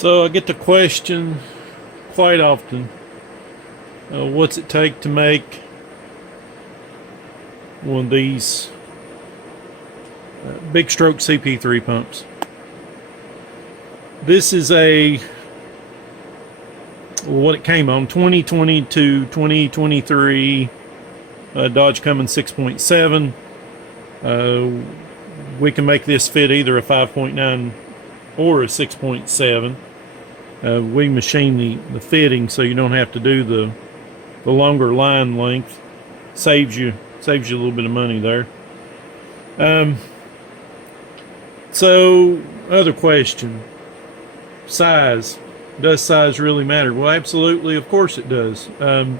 So I get the question quite often, what's it take to make one of these big stroke CP3 pumps? This is what it came on, 2020 to 2023 Dodge Cummins 6.7. We can make this fit either a 5.9 or a 6.7. We machine the fitting so you don't have to do the longer line length. Saves you a little bit of money there. So other question, size. Does size really matter? Well, absolutely, of course it does. The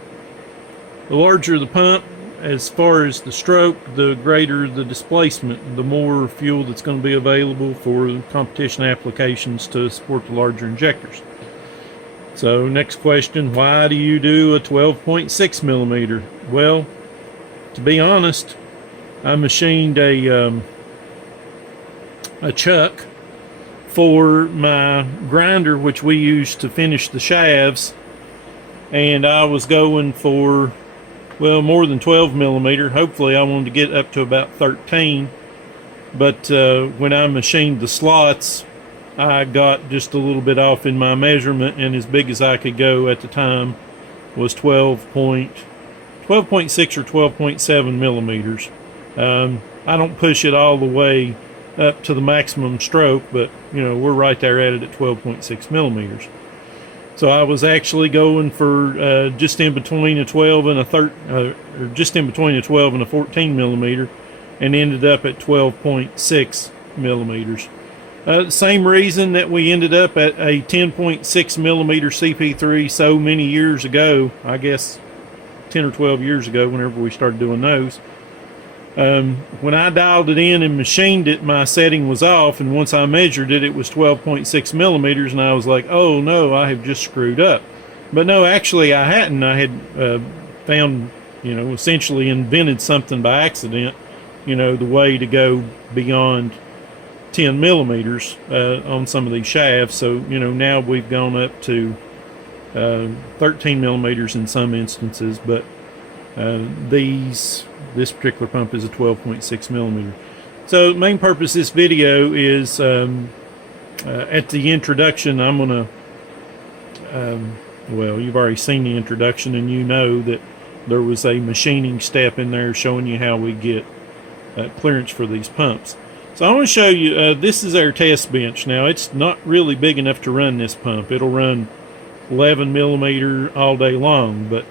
larger the pump, as far as the stroke, the greater the displacement, the more fuel that's going to be available for competition applications to support the larger injectors. So next question, why do you do a 12.6 millimeter? Well, to be honest, I machined a chuck for my grinder, which we use to finish the shafts, and I was going for, well, more than 12 millimeter. Hopefully I wanted to get up to about 13, but when I machined the slots, I got just a little bit off in my measurement, and as big as I could go at the time was 12.6 or 12.7 millimeters. I don't push it all the way up to the maximum stroke, but you know, we're right there at it at 12.6 millimeters. So I was actually going for just in between a 12 and a 14 millimeter, and ended up at 12.6 millimeters. Same reason that we ended up at a 10.6 millimeter CP3 so many years ago, I guess 10 or 12 years ago, whenever we started doing those. When I dialed it in and machined it, my setting was off, and once I measured it, it was 12.6 millimeters, and I was like, oh no, I have just screwed up. But no, actually I hadn't. I had found, you know, essentially invented something by accident, you know, the way to go beyond 10 millimeters on some of these shafts. So, you know, now we've gone up to 13 millimeters in some instances, but this particular pump is a 12.6 millimeter. So main purpose of this video is at the introduction, I'm gonna well, you've already seen the introduction, and you know that there was a machining step in there showing you how we get clearance for these pumps. So I want to show you, this is our test bench. Now, it's not really big enough to run this pump. It'll run 11 millimeter all day long, but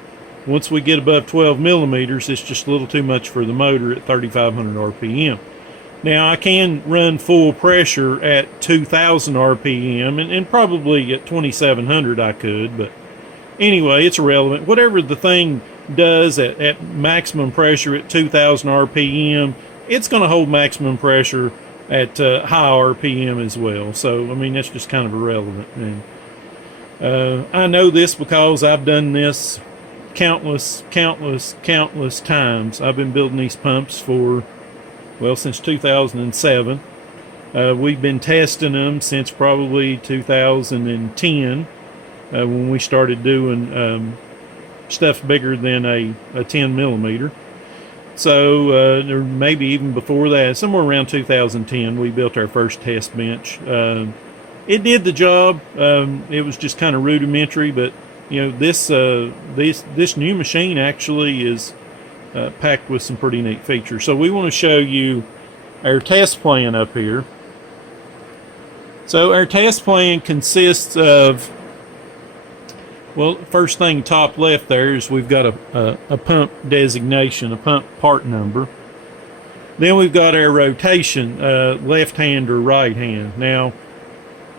once we get above 12 millimeters, it's just a little too much for the motor at 3,500 RPM. Now, I can run full pressure at 2,000 RPM, and probably at 2,700 I could, but anyway, it's irrelevant. Whatever the thing does at maximum pressure at 2,000 RPM, it's going to hold maximum pressure at high RPM as well. So, I mean, that's just kind of irrelevant. And I know this because I've done this countless times. I've been building these pumps for, well, since 2007. We've been testing them since probably 2010 when we started doing stuff bigger than a 10 millimeter. So or maybe even before that, somewhere around 2010, we built our first test bench. It did the job. It was just kind of rudimentary, but you know, this new machine actually is packed with some pretty neat features. So we want to show you our test plan up here. So our test plan consists of, well, first thing top left there is we've got a pump designation, a pump part number. Then we've got our rotation, left hand or right hand. Now,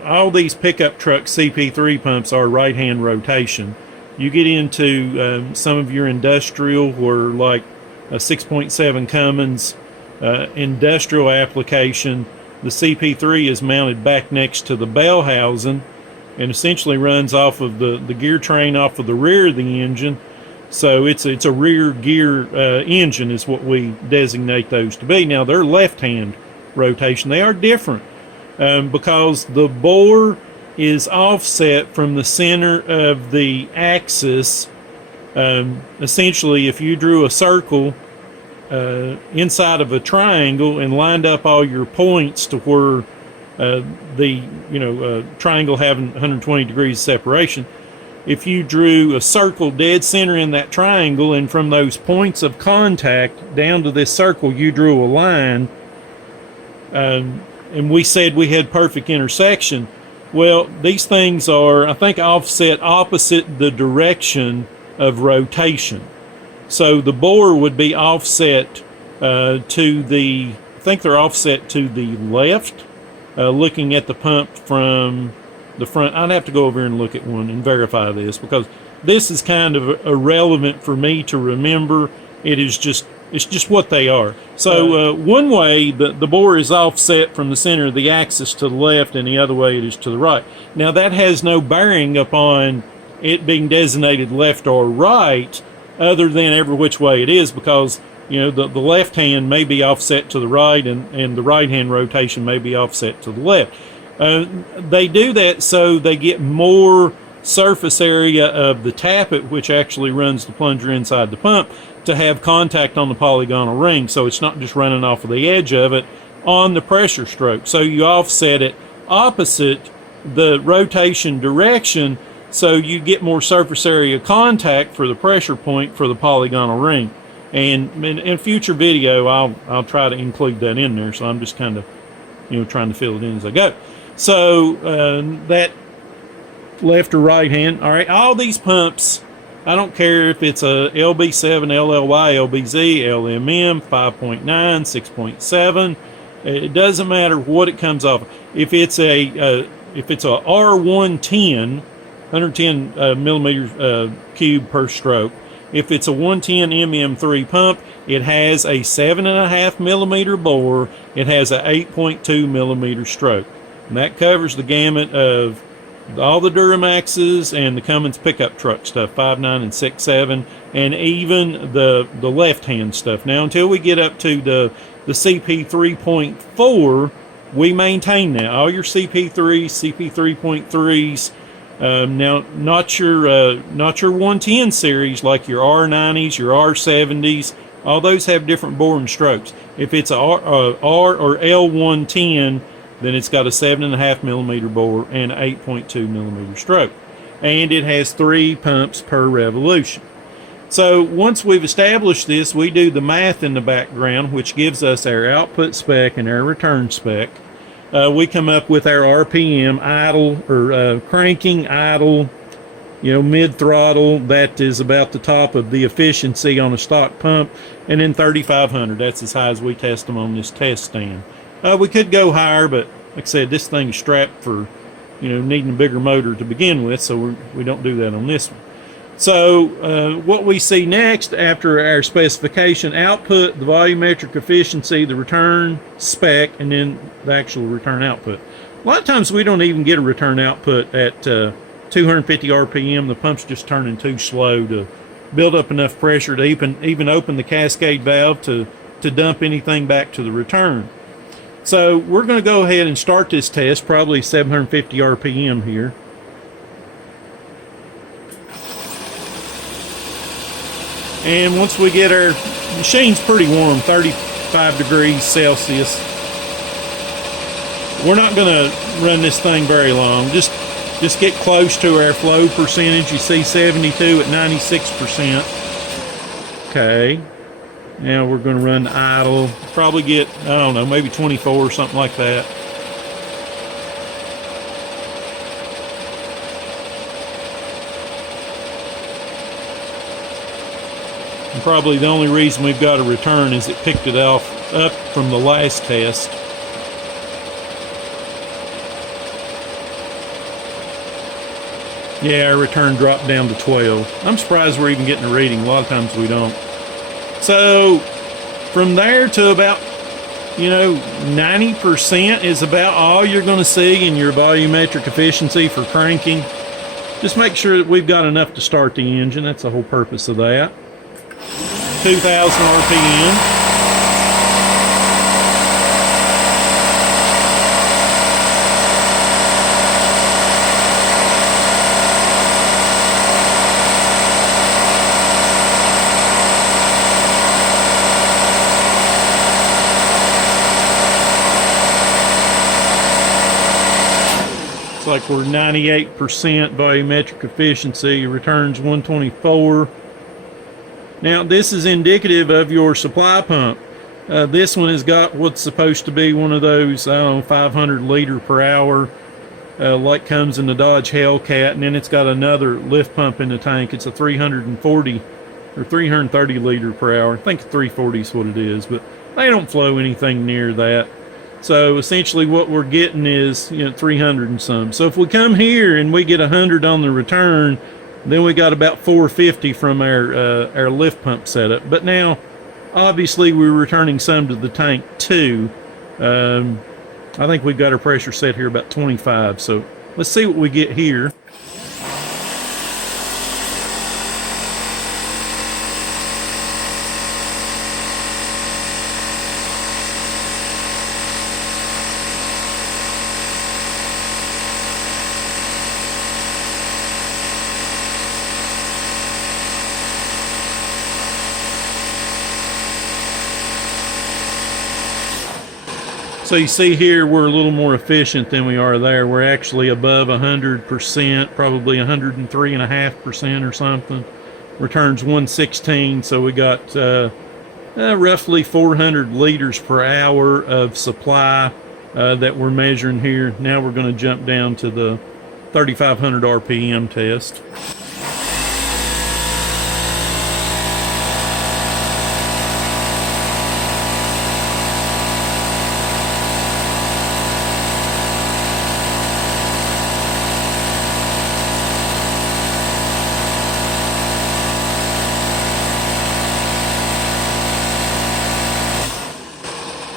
all these pickup truck CP3 pumps are right hand rotation. You get into some of your industrial, or like a 6.7 Cummins industrial application, the CP3 is mounted back next to the bell housing and essentially runs off of the gear train off of the rear of the engine. So it's a rear gear engine is what we designate those to be. Now, they're left hand rotation. They are different because the bore is offset from the center of the axis. Essentially, if you drew a circle inside of a triangle and lined up all your points to where the triangle having 120 degrees separation, if you drew a circle dead center in that triangle, and from those points of contact down to this circle you drew a line, and we said we had perfect intersection. Well, these things are, I think, offset opposite the direction of rotation. So the bore would be offset to the, I think they're offset to the left, looking at the pump from the front. I'd have to go over and look at one and verify this, because this is kind of irrelevant for me to remember. It's just what they are. So one way the bore is offset from the center of the axis to the left, and the other way it is to the right. Now that has no bearing upon it being designated left or right, other than every which way it is, because the left hand may be offset to the right, and the right hand rotation may be offset to the left. They do that so they get more surface area of the tappet, which actually runs the plunger inside the pump, to have contact on the polygonal ring, so it's not just running off of the edge of it on the pressure stroke. So you offset it opposite the rotation direction, so you get more surface area contact for the pressure point for the polygonal ring. And in future video I'll try to include that in there, so I'm just kind of trying to fill it in as I go. So that left or right hand, all right, all these pumps, I don't care if it's a LB7, LLY, LBZ, LMM, 5.9, 6.7, it doesn't matter what it comes off. If it's a R110, 110 millimeters cube per stroke, if it's a 110 MM3 pump, it has a 7.5 millimeter bore, it has a 8.2 millimeter stroke. And that covers the gamut of all the Duramaxes and the Cummins pickup truck stuff, 5.9 and 6.7, and even the left-hand stuff. Now, until we get up to the CP3.4, we maintain that. All your CP3s, CP3.3s, now not your 110 series like your R90s, your R70s, all those have different bore and strokes. If it's a R or L110, then it's got a 7.5 millimeter bore and 8.2 millimeter stroke. And it has 3 pumps per revolution. So once we've established this, we do the math in the background, which gives us our output spec and our return spec. We come up with our RPM, idle, or cranking, idle, mid throttle. That is about the top of the efficiency on a stock pump. And then 3,500, that's as high as we test them on this test stand. We could go higher, but like I said, this thing is strapped for, needing a bigger motor to begin with, so we don't do that on this one. So what we see next after our specification, output, the volumetric efficiency, the return spec, and then the actual return output. A lot of times we don't even get a return output at 250 RPM. The pump's just turning too slow to build up enough pressure to even open the cascade valve to dump anything back to the return. So we're going to go ahead and start this test, probably 750 RPM here. And once we get our machine's pretty warm, 35 degrees Celsius. We're not going to run this thing very long. Just get close to our flow percentage. You see 72 at 96%. Okay. Now we're going to run idle. Probably get, I don't know, maybe 24 or something like that. And probably the only reason we've got a return is it picked it up from the last test. Yeah, our return dropped down to 12. I'm surprised we're even getting a reading. A lot of times we don't. So from there to about, 90% is about all you're going to see in your volumetric efficiency for cranking. Just make sure that we've got enough to start the engine. That's the whole purpose of that. 2,000 RPM. like we're 98% volumetric efficiency, returns 124. Now this is indicative of your supply pump. This one has got what's supposed to be one of those, I don't know, 500 liter per hour, like comes in the Dodge Hellcat, and then it's got another lift pump in the tank. It's a 340 or 330 liter per hour. I think 340 is what it is, but they don't flow anything near that. So essentially what we're getting is 300 and some. So if we come here and we get 100 on the return, then we got about 450 from our lift pump setup. But now obviously we're returning some to the tank too. I think we've got our pressure set here about 25. So let's see what we get here. So you see here we're a little more efficient than we are there. We're actually above 100%, probably 103.5% or something. Returns 116, so we got roughly 400 liters per hour of supply that we're measuring here. Now we're going to jump down to the 3,500 RPM test.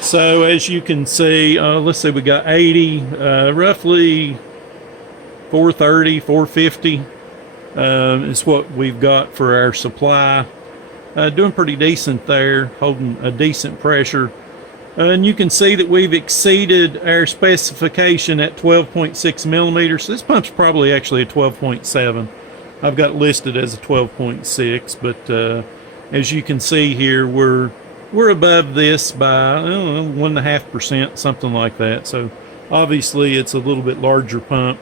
So as you can see, let's see, we got 80, roughly 430, 450 is what we've got for our supply. Doing pretty decent there, holding a decent pressure. And you can see that we've exceeded our specification at 12.6 millimeters. This pump's probably actually a 12.7. I've got it listed as a 12.6, but as you can see here, we're above this by, I don't know, 1.5%, something like that. So obviously it's a little bit larger pump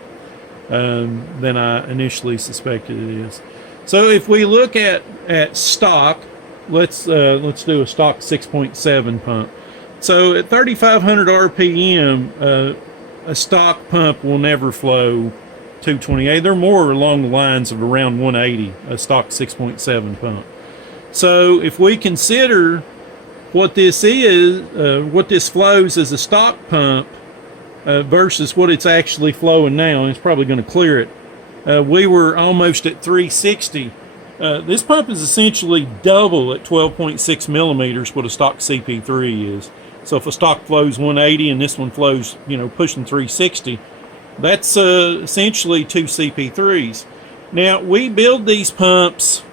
than I initially suspected it is. So if we look at stock, let's do a stock 6.7 pump. So at 3,500 RPM, a stock pump will never flow 228. They're more along the lines of around 180, a stock 6.7 pump. So if we consider what this is, what this flows as a stock pump versus what it's actually flowing now, and it's probably going to clear it. We were almost at 360. This pump is essentially double at 12.6 millimeters what a stock CP3 is. So if a stock flows 180 and this one flows, pushing 360, that's essentially two CP3s. Now we build these pumps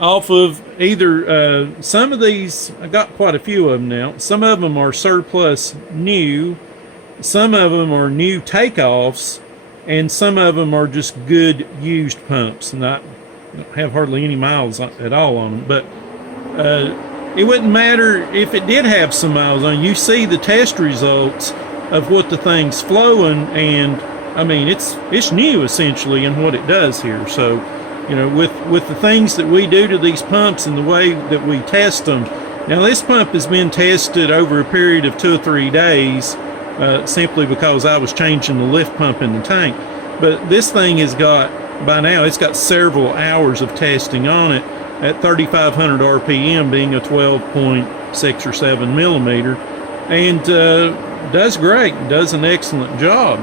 off of either some of these, I got quite a few of them now. Some of them are surplus new, some of them are new takeoffs, and some of them are just good used pumps. And I don't have hardly any miles at all on them, but it wouldn't matter if it did have some miles on. You see the test results of what the thing's flowing, and I mean it's new essentially in what it does here. So with the things that we do to these pumps and the way that we test them. Now this pump has been tested over a period of 2 or 3 days simply because I was changing the lift pump in the tank. But this thing has got, by now, it's got several hours of testing on it at 3,500 RPM being a 12.6 or 7 millimeter, and does great, does an excellent job.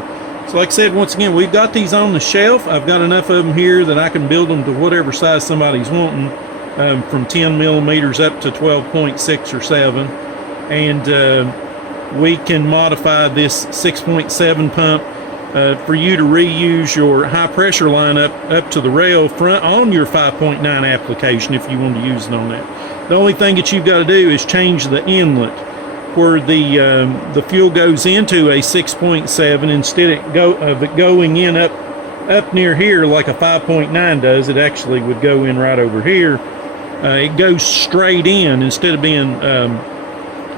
So like I said, once again, we've got these on the shelf. I've got enough of them here that I can build them to whatever size somebody's wanting, from 10 millimeters up to 12.6 or 7. And we can modify this 6.7 pump for you to reuse your high pressure line up to the rail front on your 5.9 application if you want to use it on that. The only thing that you've got to do is change the inlet where the fuel goes into a 6.7 instead of it going in up near here like a 5.9 does. It actually would go in right over here. It goes straight in instead of being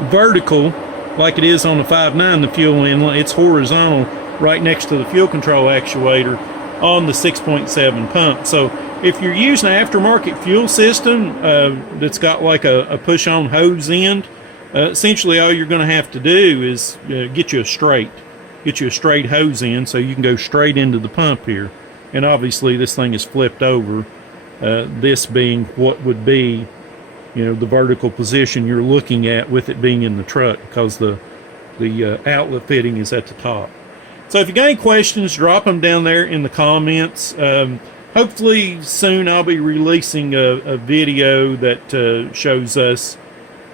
vertical like it is on the 5.9, the fuel inlet. It's horizontal right next to the fuel control actuator on the 6.7 pump. So if you're using an aftermarket fuel system that's got like a push-on hose end, essentially all you're going to have to do is get you a straight hose end so you can go straight into the pump here. And obviously this thing is flipped over, this being what would be, you know, the vertical position you're looking at with it being in the truck, because the outlet fitting is at the top. So if you got any questions, drop them down there in the comments. Hopefully soon I'll be releasing a video that shows us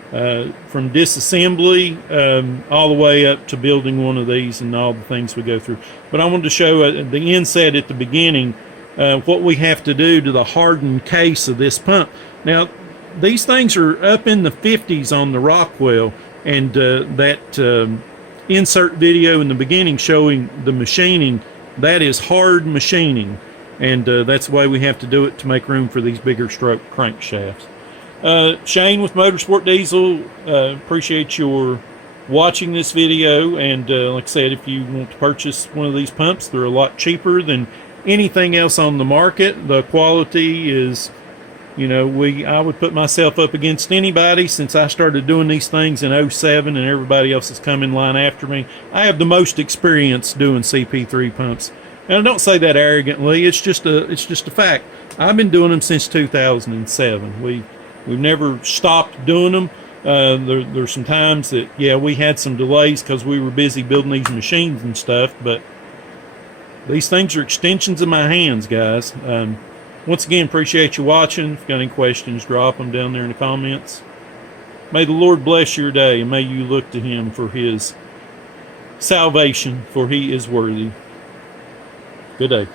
from disassembly all the way up to building one of these and all the things we go through. But I wanted to show the inset at the beginning, what we have to do to the hardened case of this pump. Now, these things are up in the 50s on the Rockwell, and that insert video in the beginning showing the machining, that is hard machining, and that's the way we have to do it to make room for these bigger stroke crankshafts. Shane with Motorsport Diesel, appreciate your watching this video, and like I said, if you want to purchase one of these pumps, they're a lot cheaper than anything else on the market. The quality is, you know, I would put myself up against anybody since I started doing these things in 07, and everybody else has come in line after me. I have the most experience doing CP3 pumps. And I don't say that arrogantly, it's just a fact. I've been doing them since 2007. We've never stopped doing them. There's some times that, yeah, we had some delays because we were busy building these machines and stuff, but these things are extensions of my hands, guys. Once again, appreciate you watching. If you've got any questions, drop them down there in the comments. May the Lord bless your day, and may you look to Him for His salvation, for He is worthy. Good day.